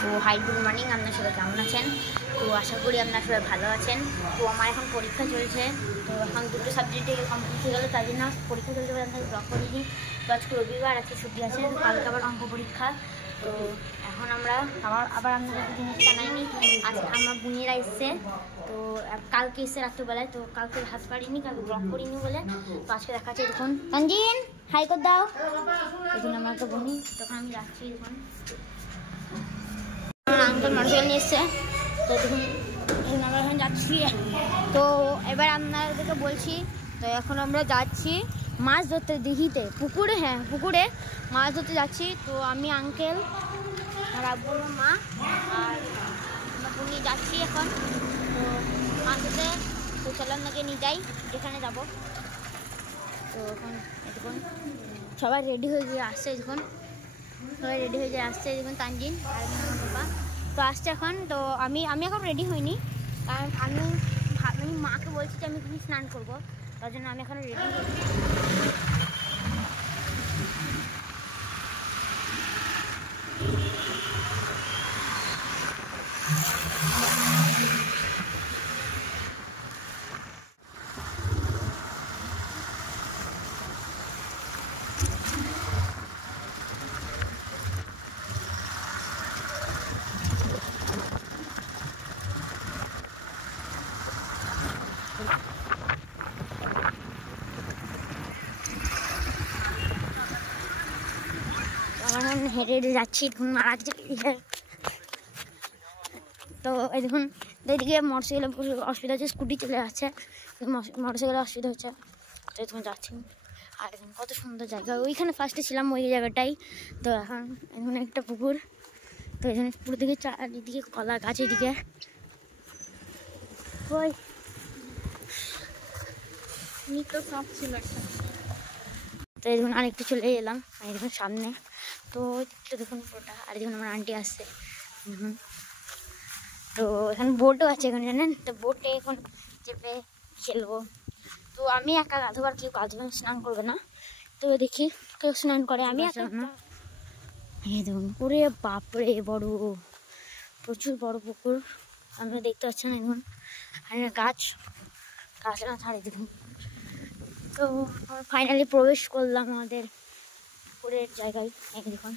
তো hi good morning, আপনার সবাই কেমন আছেন? তো আশা করি আপনার সবাই ভালো আছেন। তো আমার এখন পরীক্ষা চলছে, তো এখন দুটো সাবজেক্টে কমপ্লিট হয়ে গেলো, তাই জন্য পরীক্ষা চলতে পারে আমি ব্লগ করিনি। তো আজকে রবিবার, আজকে ছুটি আছে, কালকে আবার অঙ্ক পরীক্ষা। তো এখন আমরা আবার আপনার কাছে জিনিস জানাইনি, আজকে আমার বোনেরা এসছে, তো কালকে এসছে রাত্রিবেলায়, তো কালকে হাত পারিনি, কালকে ব্লগ করিনি বলে। তো আজকে দেখাচ্ছে দেখুন, তানজিন হাই কর দাও। দেখুন আমার একটা বোনই, তখন আমি যাচ্ছি। দেখুন আঙ্কেল মোটরসাইকেল নিয়ে এসছে, তো দেখুন আমরা এখন যাচ্ছি। তো এবার আপনাদেরকে বলছি, তো এখন আমরা যাচ্ছি মাছ ধরতে, দিঘিতে, পুকুরে, হ্যাঁ পুকুরে মাছ ধরতে যাচ্ছি। তো আমি, আঙ্কেল আর আব্বু মা আর আমার বোন যাচ্ছি এখন। তো মাছ ধরতে, তো চলার নাকি নিয়ে যাই যেখানে যাব। তো এখন দেখুন সবাই রেডি হয়ে গিয়ে আসছে, দেখুন সবাই রেডি হয়ে যায় আসছে, দেখুন তানজিন আর আমার বাবা তো আসছে এখন। তো আমি এখন রেডি হইনি, কারণ আমি মাকে বলছি যে আমি এখানে স্নান করবো, তার জন্য আমি এখন রেডি হইনি। আমার এখন হেঁটে হেঁটে যাচ্ছি, দেখুন মারা দিকে। তো এই দেখুন এদিকে মোটরসাইকেলের অসুবিধা হচ্ছে, স্কুটি চলে যাচ্ছে, মোটরসাইকেলের অসুবিধা হচ্ছে, তো তুমি যাচ্ছি। আর দেখুন কত সুন্দর জায়গা, ওইখানে ফার্স্টে ছিলাম ওই জায়গাটাই। তো এখন এখানে একটা পুকুর, তো এখানে পুকুর দিকে চারিদিকে কলা গাছ, এদিকে ওই তো সব ছিল একটা। তো এই দেখুন আরেকটু চলে এলাম, এই দেখুন সামনে, তো দেখুন পুরোটা। আর দেখুন আমার আন্টি আসছে, দেখুন। তো এখানে বোটও আছে এখানে, জানেন তো বোটে এখন চেপে খেলবো। তো আমি একা গাধবো, আর কেউ গাধবে, স্নান করবে না। তো দেখি কেউ স্নান করে, আমি একা না। এই দেখুন ওরে বাপরে, বড়, প্রচুর বড় পুকুর, আপনারা দেখতে পাচ্ছেন। দেখুন আর গাছ না ছাড়ে, দেখুন। তো ফাইনালি প্রবেশ করলাম আমাদের পুকুরের জায়গায়, এই দেখুন।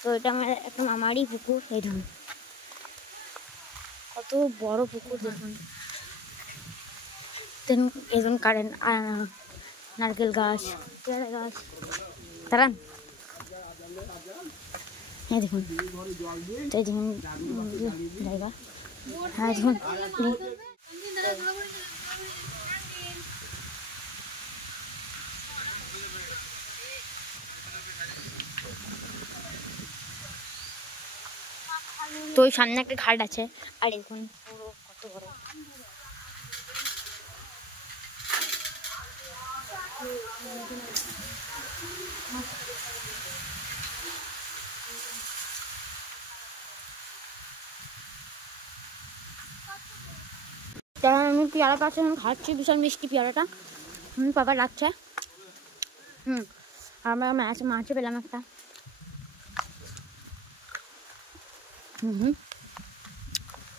তো এটা আমার একটা মামারই পুকুর, এই দেখুন কত বড় পুকুর, দেখুন। দেখুন কারেন্ট, নারকেল গাছ, পেয়ারা গাছ, দাঁড়ান, হ্যাঁ দেখুন। তো এই দেখুন জায়গা, হ্যাঁ দেখুন। তো ওই সামনে একটা ঘাট আছে, আর দেখুন পুরো কত বড়। আমি পেয়ারা পাচ্ছি, আমি খাচ্ছি, বিশাল মিষ্টি পেয়ারাটা, বাবা লাগছে। আমরা মাছে পেলাম একটা,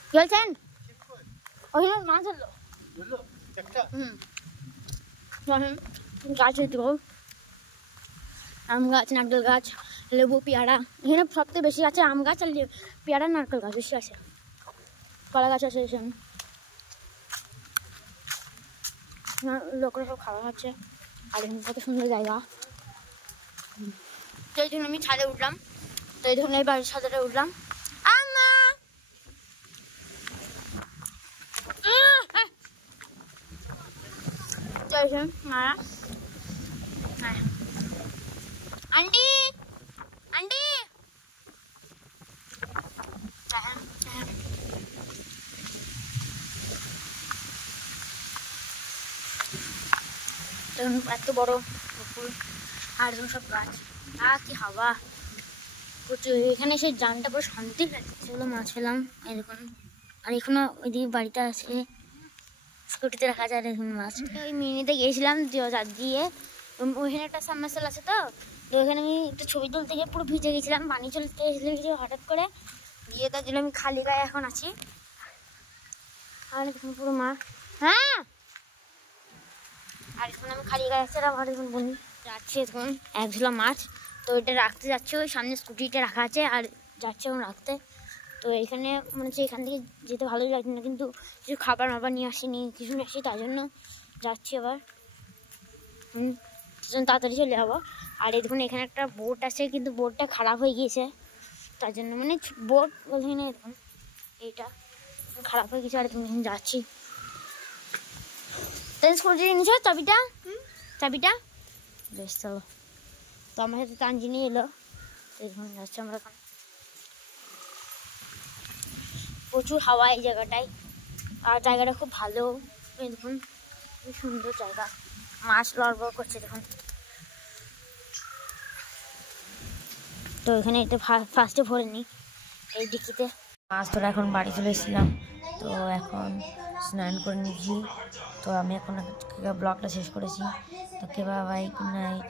কি বলছেন? ওইখানে মাছ ধরলো, গাছ হইতে আম গাছ, নারকেল গাছ, লেবু, পেয়ারা। এখানে সবথেকে বেশি আছে আম গাছ, আর পেয়ারা, নারকেল গাছ বেশি আছে, কলা গাছ আছে এখানে। লোকেরা সব খাওয়া খাচ্ছে, আর এখানে কত সুন্দর জায়গা। তো এই জন্য আমি ছাদে উঠলাম, তো এই ধরনের বাড়ির ছাদে উঠলাম। মারা আন্টি আন্টি এত বড় পুকুর, আর সব গাছ, কি হাওয়া প্রচুর। এখানে এসে জানটা পুরো শান্তি লাগছে। সেগুলো মাছ পেলাম, এই দেখুন। আর এখনো ওইদিকে বাড়িতে আছে, স্কুটিতে রাখা যায়, দেখুন মাছ। ওই মিনিতে গিয়েছিলাম দিয়ে, ওইখানে একটা সাবমার্সেল আছে, তো তো এখানে আমি একটু ছবি তুলতে গিয়ে পুরো ভিজে গেছিলাম, পানি চলতে গেছিলো হঠাৎ করে গিয়ে, তার জন্য আমি খালি গায়ে এখন আছি। আর দেখুন পুরো মা, হ্যাঁ আর এখন আমি খালি গায়ে আছি। আর আমার এখন বোন যাচ্ছে এখন এক ঝোলা মাছ, তো এটা রাখতে যাচ্ছে, ওই সামনে স্কুটিটা রাখা আছে আর যাচ্ছে এখন রাখতে। তো এখানে মনে হচ্ছে এখান থেকে যেতে ভালোই লাগছে না, কিন্তু কিছু খাবার মাবার নিয়ে আসিনি, কিছু নিয়ে আসি, তাই জন্য যাচ্ছি আবার। তাড়াতাড়ি চলে যাবো। আর এই দেখুন এখানে একটা বোট আছে, কিন্তু বোটটা খারাপ হয়ে গিয়েছে, তার জন্য মানে বোট বলছি না, দেখুন এইটা খারাপ হয়ে গেছে। আর তুমি যাচ্ছি, স্কুটি নিয়েছো চাবিটা, চাবিটা বেশ চলো। তো আমার সাথে তানজিনি এলো, দেখুন যাচ্ছি আমরা এখন। প্রচুর হাওয়া এই জায়গাটায়, আর জায়গাটা খুব ভালো, দেখুন খুব সুন্দর জায়গা, মাছ লড়বড় করছে দেখুন। তো এখানে এটা ফার্স্টে ভরে নিই এই ডিকিতে মাছ ধরে। এখন বাড়ি চলে এসেছিলাম, তো এখন স্নান করে নিয়েছি। তো আমি এখন ব্লগটা শেষ করেছি। তো কে বাই, গুড নাইট।